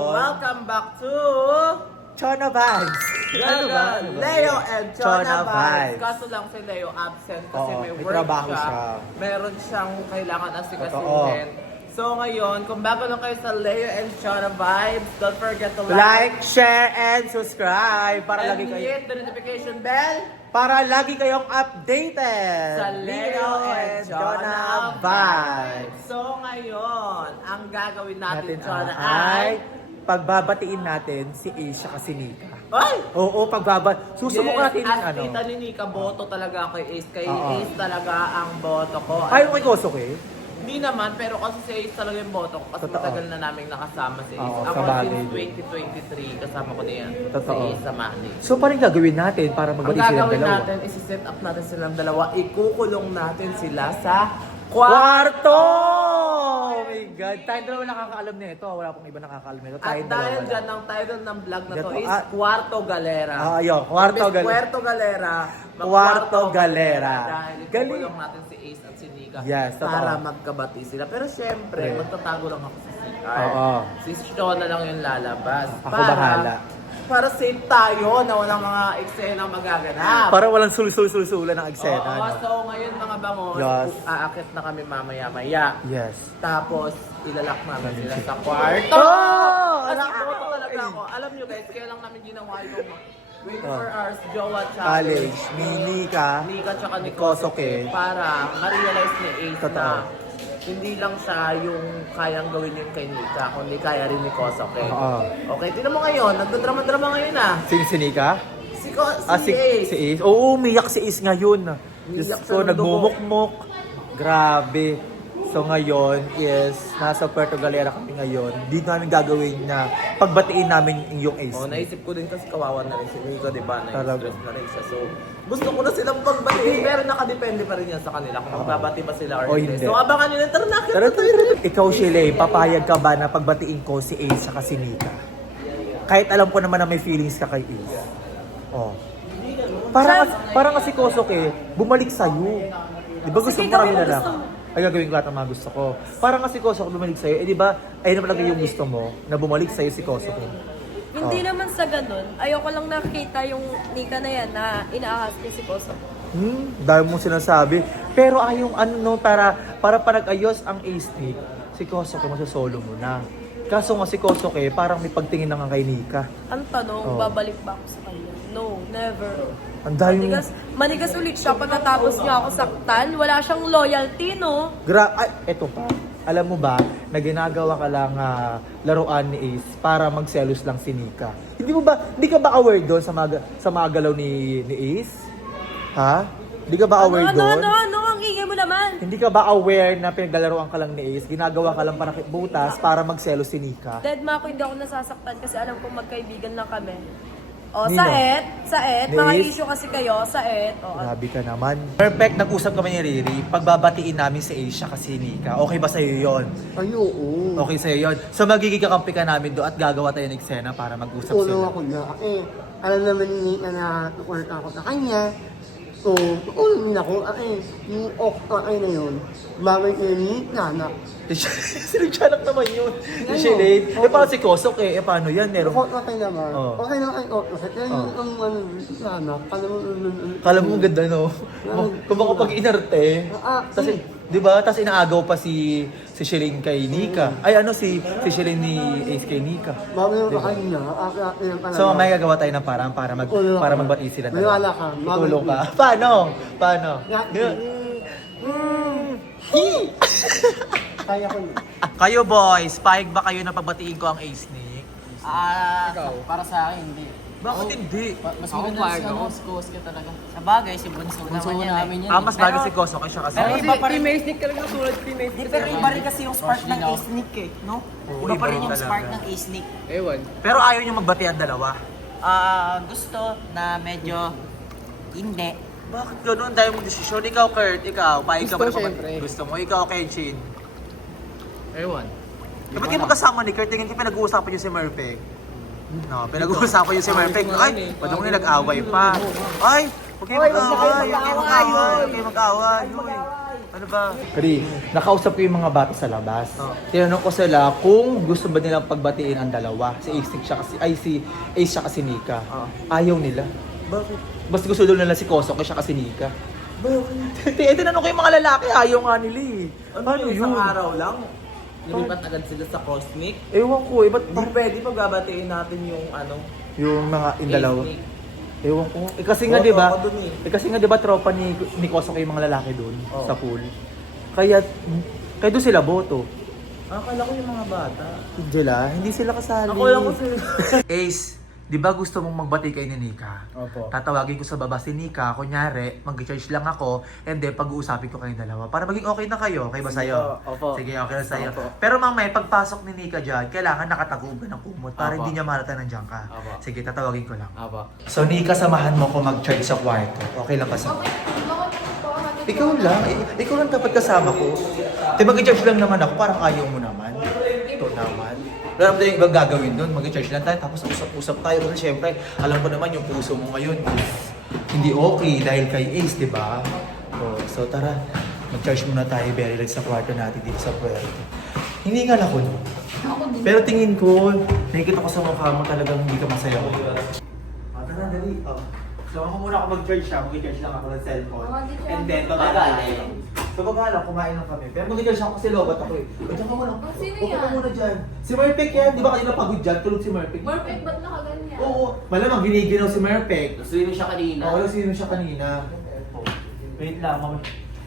Welcome back to Chona Vibes! Leo and Chona Chona Vibes. Vibes. Kaso lang si Leo absent kasi Oo, may may work trabaho siya. siya. Meron siyang kailangan Totoo. asikasuhin. So ngayon, kung bago lang kayo sa Leo and Chona Vibes, don't forget to Like, share, and subscribe para and lagi kayo hit the notification bell para lagi kayong updated sa Leo and Chona Vibes. So ngayon, ang gagawin natin, Chona, ay... pagbabatiin natin si Asia kasi Nika. Ay! Oo, susubukan natin yung at ano. kita ni Nika, boto talaga kay Ace. Kay Oo. Ace talaga ang boto ko. Ayaw kay Kosoke? Hindi naman, pero kasi si Ace talaga yung boto ko. Kasi Totoo. matagal na namin nakasama si Ace. Oo, Ako sa bagay. since 2023, kasama ko na yan. Totoo. Si Ace sa Mali. So, parang gagawin natin para Ang magbati silang gagawin dalawa? natin, isi-set up natin silang dalawa. Ikukulong natin sila sa Kwarto! Oh my God! Tayong dalawa nakakaalam nito. Wala pong iba nakakaalam nito. At Tayong dahil dalawa dyan, lang. ang title ng vlog na to Gato- is Kwarto Galera. Ayun, Kwarto Imbes Galera. Puerto Galera. Kwarto Galera. Dahil Galing. ikukulong natin si Ace at si Nika. Yes, totoo. para magkabati sila. Pero syempre, Okay. magtatago lang ako sa CR. Oo. Si Shona lang yung lalabas. Ako bahala. Para safe tayo na walang mga eksena magaganap. Para walang sul-sul-sul-sulan ng eksena. Oo, no? so ngayon mga bangos, Yes. aakit na kami mamaya-maya. Yes. Tapos, ilalak namin sila sa kwarto. Oh! Kasi boto talaga ako. Alam nyo guys, kaya lang namin ginawa yung 24 hours Jowa Challenge. College, ni Nika. Nika tsaka ni Kosoke. Kosoke para ma-realize ni Ace Totoo. na hindi lang siya yung kayang gawin yun kay Nika, kundi kaya rin ni Kosoke. Oo. Okay, tinan mo ngayon, nagdadrama-drama ngayon ah. Si Nika? Si Si Ace. Ace. Oo, umiyak si Ace ngayon. Diyos Umiyak ko, siya ng nagmumukmuk. Grabe. So ngayon is, nasa Puerto Galera kami ngayon. Dito namin gagawin na pagbatiin namin yung Ace. Oh, naisip ko din kasi kawawa na rin si Nika, di ba? Talaga. Na-stress na rin siya. So, gusto ko na silang pagbatiin, pero nakadepende pa rin yan sa kanila kung magbabati ba sila or O hindi. hindi. So, abangan nyo na. Tara na, Tara, tara. Ikaw, Shilay, papayag ka ba na pagbatiin ko si Ace sa si Nika? Kahit alam ko naman na may feelings ka kay Ace. Oh. Parang kasi Kosoke, bumalik sa'yo. Di ba gusto Sige, mo marami gawin na mo lang? gusto mo. Ay, gagawin ko lahat ng mga gusto ko. Parang kasi Kosoke bumalik sa'yo, eh di ba, ayun na talaga yung gusto mo, na bumalik sa'yo si Kosoke. Hindi naman sa ganun. Ayoko lang nakita yung Nika na yan na inaahas niya si Koso. Dahil mong sinasabi. Pero ayong ano no, para panag-ayos ang Ace Nick, si Kosoke masosolo mo na. Kaso nga si Kosoke, parang may pagtingin na nga kay Nika. Ang tanong, Oh. babalik ba ako sa kanya? No, never. Ang dahil Manigas ulit siya pagkatapos niya ako saktan. Wala siyang loyalty, no? Ay, eto pa. Alam mo ba, na ginagawa ka lang laruan ni Ace para magselos lang si Nika. Hindi ka ba aware doon sa mga galaw ni Ace? Ha? Hindi ka ba aware doon? Ano? Ang ingay mo naman. Hindi ka ba aware na pinaglalaroan ka lang ni Ace? Ginagawa ka lang para butas para magselos si Nika? Dead ma ako, hindi ako nasasaktan kasi alam kong magkaibigan lang kami. O, Nino? Saet, Ni mga Ace? issue kasi kayo, Saet. O, Grabe ka naman. Perfect, nag-usap kami ni Riri. Pagbabatiin namin si Asia kasi Nika. Okay ba sa'yo yun? Ay, oo. Okay sa'yo yun. So magiging kakampi ka namin doon at gagawa tayo ng eksena para mag-usap Tulong sila. ako na. Alam naman ni Nika na tukulit ako sa kanya. So, tulong din ako. Yung off-time na yun, bawal ni Nika na. Sinigyanak naman yun. Si Shilade. Eh paano si Kosok eh? Eh paano yan? Meron. Okay naman. Oo. Okay lang ay okay. Kaya yung sana, Kala mo ang ganda no? Kung baka pag inarte. Kasi, di ba? Tapos inaagaw pa si Shilane kay Nika. Ay ano si Shilane ni Ace kay Nika. Bawal yung kanya. So may gagawa tayo ng parang para magbati sila. Maniwala ka. Itulong ka. Paano? Kaya ko yun. Kayo boys, payag ba kayo na pagbatiin ko ang Ace Nick? Para sa akin, hindi. Bakit hindi? Mas maganda si Koske talaga. Sa bagay, si Bunso naman yan. Mas bagay si Koso kasi siya kasi. Pero iba pa rin. Team Ace talaga tulad Team Ace Pero iba rin kasi yung spark ng Ace Nick eh, no? Oo, Iba pa rin iba yung talaga. spark ng Ace Nick. Ewan. Pero ayaw niyo magbati ang dalawa. Gusto na medyo hindi. Bakit ganun? Dahil mong desisyon. Ikaw, Kurt, ikaw. Payag ka ba na syempre. Gusto mo. Ikaw, Kenshin. Ewan. Ba't kayo magkasama ni Kurt? Tingin ko pinag-uusapan niyo si Murphy. No, pinag-uusapan niyo si Murphy. Ay, padong na nag-away pa. Ay, huwag kayo mag-away. Huwag kayo mag-away. Huwag kayo mag-away. Ano ba? Kari, nakausap ko yung mga bata sa labas. Oh. Tinanong ko sila kung gusto ba nilang pagbatiin ang dalawa. Si Ace siya kasi Nika. Oh. Ayaw nila. Bakit? Basta gusto doon nila si Kosok siya kasi Nika. Tinanong ko yung mga lalaki, ayaw nga nila eh. Ano yun? Isang araw lang? Nilipat agad sila sa Cosmic? Ewan ko eh, ba't Hindi pwede pagbabatiin natin yung ano? yung mga yung dalawa? Cosmic. Ewan ko. Eh kasi nga Oo, 'di ba? ako dun eh. Eh kasi nga 'di ba tropa ni Kosok yung mga lalaki doon Oo. sa pool. Kaya doon sila boto. Akala ko yung mga bata. Hindi sila kasali. Ako lang kasi. Ace, di ba gusto mong magbati kay ni Nika? Opo. Tatawagin ko sa baba si Nika, kunyari, mag-charge lang ako, and then pag-uusapin ko kayong dalawa. Para maging okay na kayo. Okay ba sa'yo? Opo. Sige, okay na sa'yo. Opo. Pero mamaya, pagpasok ni Nika dyan, kailangan nakatago ka ng kumot para Opo. hindi niya malata nandiyan ka. Opo. Sige, tatawagin ko lang. Aba. So, Nika, samahan mo ko mag-charge sa kwarto. Okay lang ba sa Ikaw lang. Ikaw lang dapat kasama ko. Di mag-charge lang naman ako, parang ayaw mo naman. Ito naman. Wala naman tayong ibang gagawin doon. Mag-charge lang tayo, tapos usap-usap tayo. Kasi syempre, alam ko naman yung puso mo ngayon is hindi okay dahil kay Ace, di ba? So tara, mag-charge muna tayo, very relax sa kwarto natin dito sa puerto. Hindi nga ako doon. Pero tingin ko, nakikita ko sa mukha mo talagang hindi ka masaya ko. Tara, dali. So ako muna ako mag-charge siya, mag-charge lang ako ng cellphone. And then, bababa tayo. So baba lang, kumain lang kami. Pero mag-charge ako kasi lobat ako eh. Diyan ka muna. Sino Upo ka yan? muna dyan. Si Merpek yan, di ba kanina pagod dyan? Tulog si Merpek. Perfect, ba't nakaganyan? Oo, malamang giniginaw si Merpek. Sino siya kanina? Oo, sino siya kanina. Wait lang,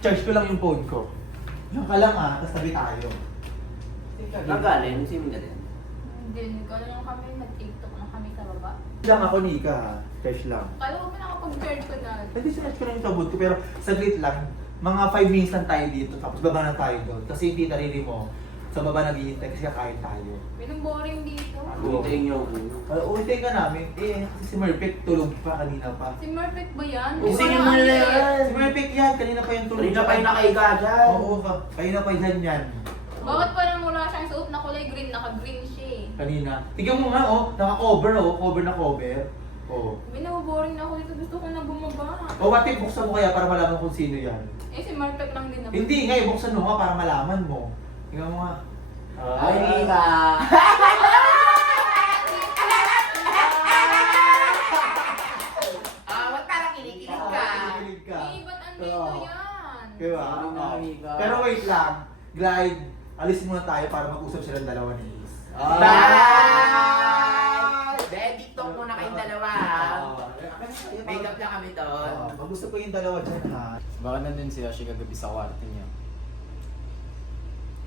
charge ko lang yung phone ko. Diyan ka lang tapos tabi tayo. Nagaling, si Mina din. Hindi, ko lang kami, nag-tiktok lang kami sa baba. Diyan ako, Nika. Charge lang. Kala ko pa nakapag-charge ko na. Hindi sinarge ko lang yung sabot ko, pero saglit lang. Mga 5 minutes lang tayo dito, tapos baba na tayo doon. Kasi yung tita Riri mo, sa baba naghihintay kasi kakain tayo. Pinang-boring dito. Ulitin niyo. Uwintay ka namin, kasi si Merpek tulog pa kanina pa. Si Murphy ba yan? Gisingin Parang mo ang na liit. yan. Si Merpek yan, kanina pa yung tulog. Kanina pa yung nakaiga dyan. Oo, kanina pa yan yan. Bakit parang wala siyang suot na kulay green? Naka-green siya eh. Kanina. Tignan mo nga, naka-cover, cover na cover. Binaboring na ako dito. Gusto ko na bumaba. Wati, buksan mo kaya para malaman kung sino yan. Eh, si Murphy lang din naman. Hindi nga, buksan mo nga para malaman mo. Tingnan mo nga. Ay, Mina. Wag ka lang kinikilig ka. Kilig ka. Eh, ba't andito Oo. yan? Diba? Sabi nga, Oo. amiga. Pero wait lang, Glide, alis muna tayo para mag-usap silang dalawa ni Ace. Bye! Then, TikTok muna kayong dalawa. Make up lang kami doon. Mag-usap ko yung dalawa dyan ha. Baka nandun si Yoshi kagabi sa kwarto niya.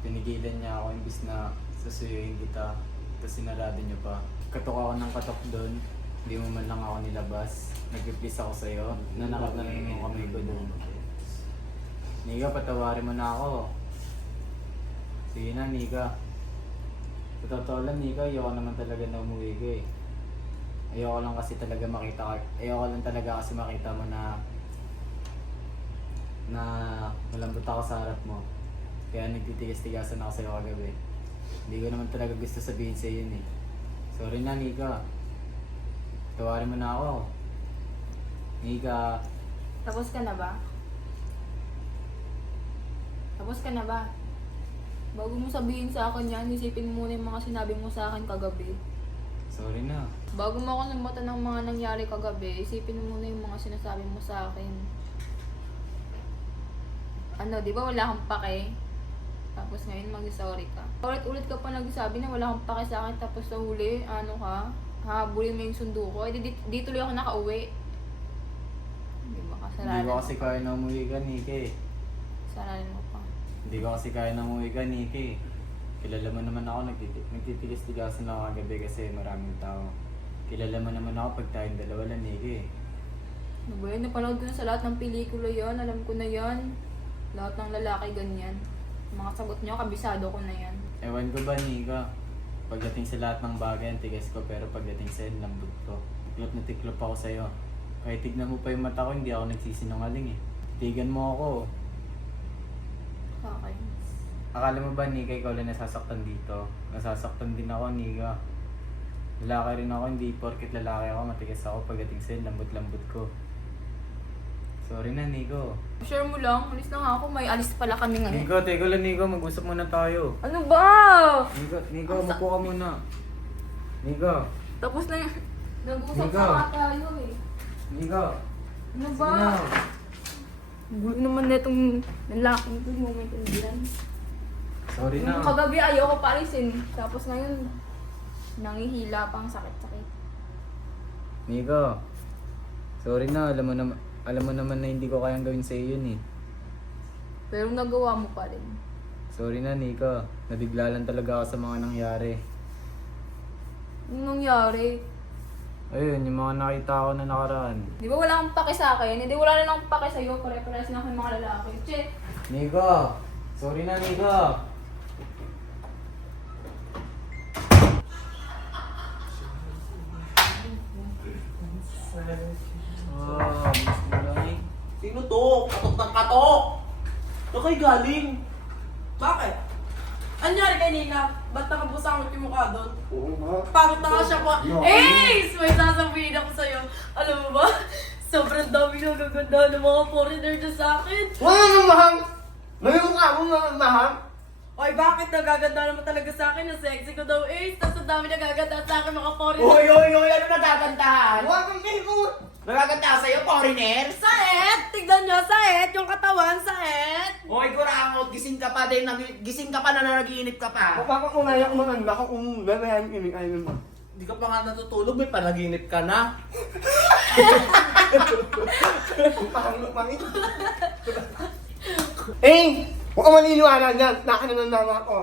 Pinigilan niya ako imbis na susuyuin kita. Tapos sinarado niyo pa. Katok ako ng katok doon. Hindi mo man lang ako nilabas. Nag-please ako sa'yo. Nanakap na lang yung kamay ko doon. Nika, patawarin mo na ako. Sige na, Nika. Sa totoo lang, Nika, ayoko naman talaga na umuwi ka eh. Ayoko lang kasi talaga makita mo na malambot ako sa harap mo. Kaya nagtitigas-tigasan ako sa'yo kagabi. Hindi ko naman talaga gusto sabihin sa'yo yun eh. Sorry na, Nika. Tawarin mo na ako. Nika. Tapos ka na ba? Tapos ka na ba? Bago mo sabihin sa akin yan, isipin mo muna yung mga sinabi mo sa akin kagabi. Sorry na. Bago mo ako namutan ng mga nangyari kagabi, isipin mo muna yung mga sinasabi mo sa akin. Ano, di ba wala kang pake? Tapos ngayon mag-sorry ka. Ulit-ulit ka pa nagsabi na wala kang pake sa akin, tapos sa huli, ano ka? Hahabulin mo yung sundo ko. Eh, di tuloy ako nakauwi. Di ba kasalanan Hindi ko mo kasi pa? kaya na umuwi ka, Nika eh. Kasalanan mo pa. Hindi ko kasi kaya na umuwi ka, Nika eh. Kilala mo naman ako, nagtitigas-tigasan ako kagabi kasi maraming tao. Kilala mo naman ako pag tayong dalawa lang, Nika eh. Ano ba yun? Napanood ko na sa lahat ng pelikula yan. Alam ko na yan. Lahat ng lalaki ganyan. Mga sagot nyo, kabisado ko na yan. Ewan ko ba, Nika? Pagdating sa lahat ng bagay, ang tigas ko, pero pagdating sa'yo, lambot ko. Tiklop na tiklop ako sa'yo. Kahit tignan mo pa yung mata ko, hindi ako nagsisinungaling eh. Tigan mo ako. Okay. Akala mo ba, Nika, ikaw lang nasasaktan dito? Nasasaktan din ako, Nika. Lalaki rin ako, hindi porket lalaki ako, matigas ako pagdating sa'yo, lambot-lambot ko. Sorry na, Nico. Share mo lang, alis na nga ako. May alis pala kami ngayon. Nico, teka lang, Nico. Mag-usap muna tayo. Ano ba? Nico, mapo ka muna. Nico, Tapos na yun. Nag-usap Nico. na nga tayo eh. Nico. Ano Sige ba? na. Gulo naman na itong lalaking ko, hindi mo maintindihan. Sorry na. Nung kagabi ayoko pa alisin. Tapos ngayon, nangihila pang sakit-sakit. Nico. Sorry na, alam mo naman na hindi ko kayang gawin sa iyo yun eh. Pero nagawa mo pa rin. Sorry na, Nico. Nabigla lang talaga ako sa mga nangyari. Anong nangyari? Ayun, yung mga nakita ko na nakaraan. Di ba wala kang pake sa akin? Hindi wala rin akong pake sa'yo. Pare-parehas na kayong mga lalaki. Che! Nico! Sorry na, Nico! Ah, miss mo lang eh. Sino to? Katok ng katok! Ito kay galing. Bakit? Anyari kay Nina? Ba't nakabusangot yung mukha doon? Oo nga. Pangit na nga siya po. No. Ace! May sasabihin ako sa'yo. Alam mo ba? Sobrang dami ng gaganda ng mga foreigner dyan sa akin. Wala nang mahang! May mukha mo mga mahang! Oy, bakit nagaganda naman talaga sa akin? Ang sexy ko daw, Ace. Tapos ang dami nagaganda sa akin mga foreigner. Uy! Ano nagagantahan? Huwag kang tingkot! Nagagantahan sa'yo, foreigner? Saet! Tignan nyo, saet! Yung katawan, saet! Uy, kurangot, gising ka pa din, gising ka pa na nagiinip ka pa. Mapapakunaya ko mga anak ko kung babayan ini-ayun mo. Hindi ka pa nga natutulog, may panaginip ka na. Pangit. Eh! Huwag ka maniniwala dyan. Nakanan na mga ko.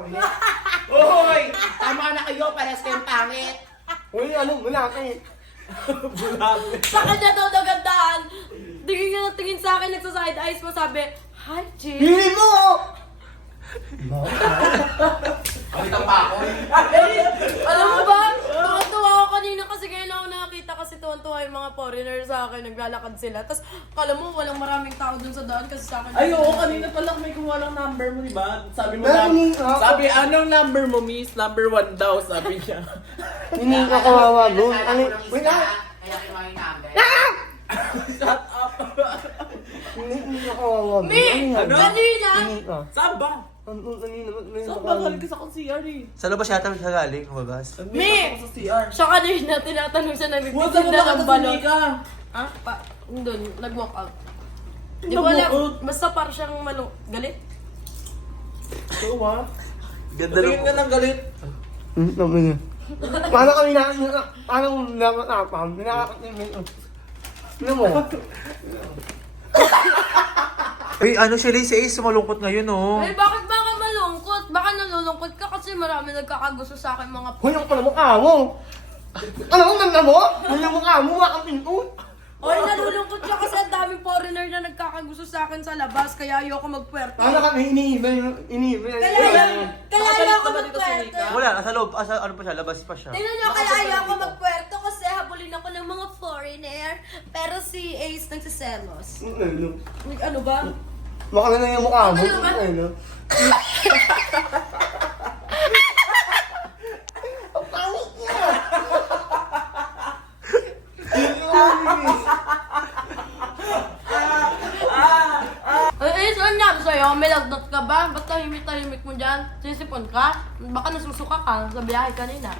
Uy! Tama na kayo, pares kayong pangit. Uy, ano? Wala ka eh. Sa kanya daw nagandahan. Tingin nga na tingin sa akin, nagsaside eyes mo, sabi, Hi, Jin! Hili mo! Pakitang pa ako. Alam mo ba? Tuwan-tuwa ako kanina kasi ngayon ako nakakita kasi tuwan-tuwa yung mga foreigner sa akin. Naglalakad sila. Tapos, kala mo, walang maraming tao dun sa daan kasi sa akin. Ay, oo, kanina pa lang may kumuha ng number mo, di ba? Sabi mo Meron lang, ako. sabi, anong number mo, miss? Number 1 daw, sabi niya. Hindi ka kawawa doon. Ano? Wait lang! Kaya kinuha yung number. Shut up! Hindi ka kawawa doon. Mi! Ano yan? Kanina! Hindi ka. Saan ba? Ano naman? Saan ba? Galing ka sa CR eh. Sa labas yata siya galing, lumabas. Mi! Ako sa CR. Siya kanina, tinatanong siya, Huwag sa nagtitinda mga ng balot. ka. Ha? Doon, nag-walk out. Di Nag-walk ko alam, out? basta parang siyang galit. So, ha? Ganda Tingin ka ng galit. Sabi niya. Paano kami paano namatapang? Pinakakatin ano mo? Uy, ano siya si Ace, malungkot ngayon oh. Ay, bakit ba ka malungkot? Baka nalulungkot ka kasi marami nagkakagusto sa akin mga Hoy, ang pala mukha mo! Ano ang ganda mo? Wala mukha mo, makating ko! Oy, nalulungkot siya kasi ang daming foreigner na nagkakagusto sa akin sa labas kaya ayoko magpuwerto. Paano kami iniibay? Kaya ayoko magpuwerto. Wala, nasa loob, ano pa siya, labas pa siya. Tingnan nyo, kaya ayoko magpuwerto kasi habulin ako ng mga foreigner. Pero si Ace nagsiselos. Ano ba? Baka na yung mukha mo. Ano ba? Ano? Ang pangit niya! Ay, Ace, ano nangyari sa'yo? May lagnat ka ba? Ba't tahimik-tahimik mo dyan? Sisipon ka? Baka nasusuka ka sa biyahe kanina.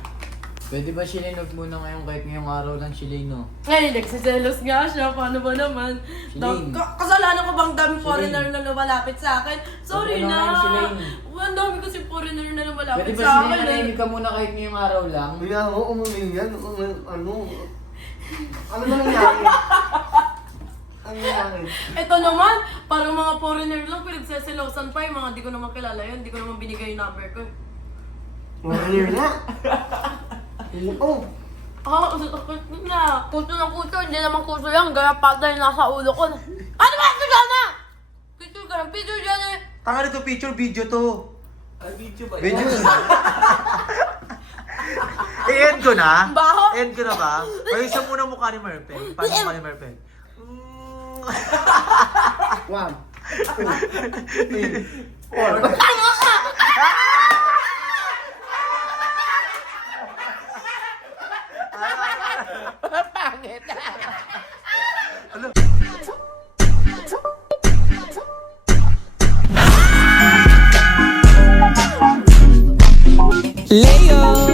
Pwede ba Shilane, huwag muna ngayon kahit ngayong araw lang Shilane, no? Ngayon, nagsiselos nga siya. Paano ba naman? Shilane. Kasalanan ko bang daming foreigner na lumalapit sa akin? Sorry Huwag mo na na. ngayon, Shilane. Ang dami kasi foreigner na lumalapit Pwede ba sa Shilane, akin. manahimik ka muna kahit ngayong araw lang? Kaya ako umamingan. Ano? Ano ba nangyari? Ano nangyari? Ito naman, parang mga foreigner lang, pinagseselosan pa yung mga di ko naman kilala yun. Di ko naman binigay yung number ko. Clear na! Oo. Ah, sakit na. Kuso ng kuso, hindi naman kuso yan. Gaya patay nasa ulo ko. Ano ba? Picture na! Picture ka lang, picture dyan eh. Tanga nito picture, video to. Ay, video ba? Video. I-end ko na? Baho. End ko na ba? Pag-isang muna mukha ni Merpen. Paano mukha ni Merpen? One. Two. Three. Four. Ano? Leo